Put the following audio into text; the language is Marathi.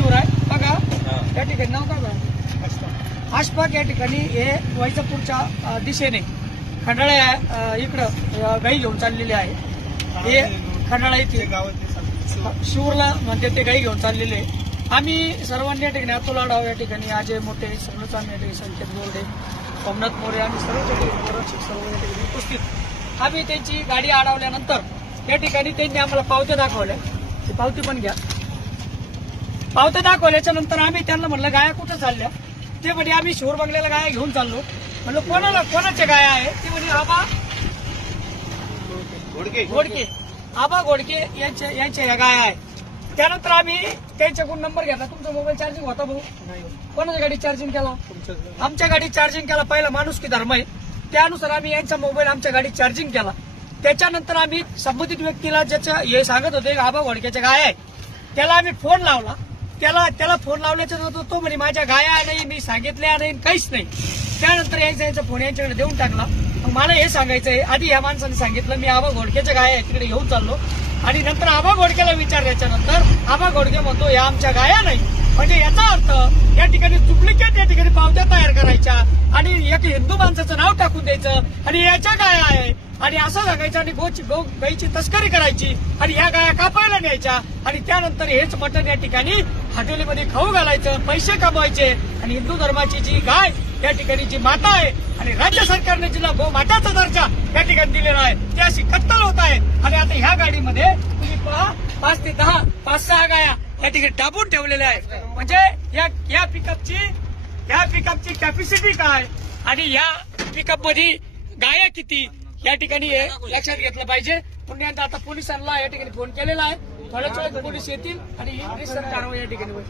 शिवराय बघा या ठिकाणी नाव काय बघा आशपाक या ठिकाणी हे वैजापूरच्या दिशेने खंडाळा इकडं गाई घेऊन चाललेले आहे. हे खंडाळा इथे शिवरला म्हणजे ते गाई घेऊन चाललेले. आम्ही सर्वांनी या ठिकाणी अतुल आढाव या ठिकाणी अजय मोठे सर्वच आम्ही या ठिकाणी संकेत बोर्डे सोमनाथ मोरे आणि सर्व सर्व या ठिकाणी उपस्थित आम्ही त्यांची गाडी अडवल्यानंतर या ठिकाणी त्यांनी आम्हाला पावत्या दाखवल्या. ती पावती पण घ्या. पावत्या दाखवल्याच्या नंतर आम्ही त्यांना म्हणलं गाया कुठं चालल्या. ते म्हणजे आम्ही शिवर बंगल्याला गाया घेऊन चाललो. म्हणलं कोणाच्या गाया आहे. ते म्हणजे आबा घोडके आबा घोडके यांच्या या गाया आहेत. त्यानंतर आम्ही त्यांच्याकडून नंबर घेतला. तुमचा मोबाईल चार्जिंग होता भाऊ. कोणाच्या गाडी चार्जिंग केला. आमच्या गाडी चार्जिंग केला. पहिला माणुसकी धर्म आहे त्यानुसार आम्ही यांचा मोबाईल आमच्या गाडीत चार्जिंग केला. त्याच्यानंतर आम्ही संबंधित व्यक्तीला ज्याच्या हे सांगत होते आबा घोडक्याच्या गाया आहे त्याला आम्ही फोन लावला. त्याला फोन लावल्याच्या नंतर तो म्हणे माझ्या गाया नाही मी सांगितल्या नाही काहीच नाही. त्यानंतर यांचा फोन यांच्याकडे देऊन टाकला. मग मला हे सांगायचंय आधी या माणसाने सांगितलं मी आबा घोडक्याच्या गाया आहे तिकडे घेऊन चाललो आणि नंतर आबा घोडक्याला विचारल्याच्या नंतर आबा घोडके म्हणतो या आमच्या गाया नाही. म्हणजे याचा अर्थ या ठिकाणी डुप्लिकेट या ठिकाणी पावत्या तयार करायच्या आणि एक हिंदू माणसाचं नाव टाकून द्यायचं आणि याच्या गाया आहे आणि असं सांगायचं आणि गायची तस्करी करायची आणि ह्या गाया कापायला न्यायच्या आणि त्यानंतर हेच मटण या ठिकाणी हॉटेलमध्ये खाऊ घालायचं पैसे कमवायचे आणि हिंदू धर्माची जी गाय या ठिकाणी जी माता आहे आणि राज्य सरकारने जिला गोमाताचा दर्जा या ठिकाणी दिलेला आहे ती अशी कत्तल होत आहे. आणि आता ह्या गाडीमध्ये तुम्ही पहा 5 ते 10 5-6 गाया या ठिकाणी दाबून ठेवलेल्या आहेत. म्हणजे या पिकअपची कॅपॅसिटी काय आणि या पिकअप मध्ये गाया किती या ठिकाणी लक्षात घेतलं पाहिजे. पुण्यात आता पोलिसांना या ठिकाणी फोन केलेला आहे. थोड्याच वेळात पोलीस येतील आणि कारवाई या ठिकाणी होईल.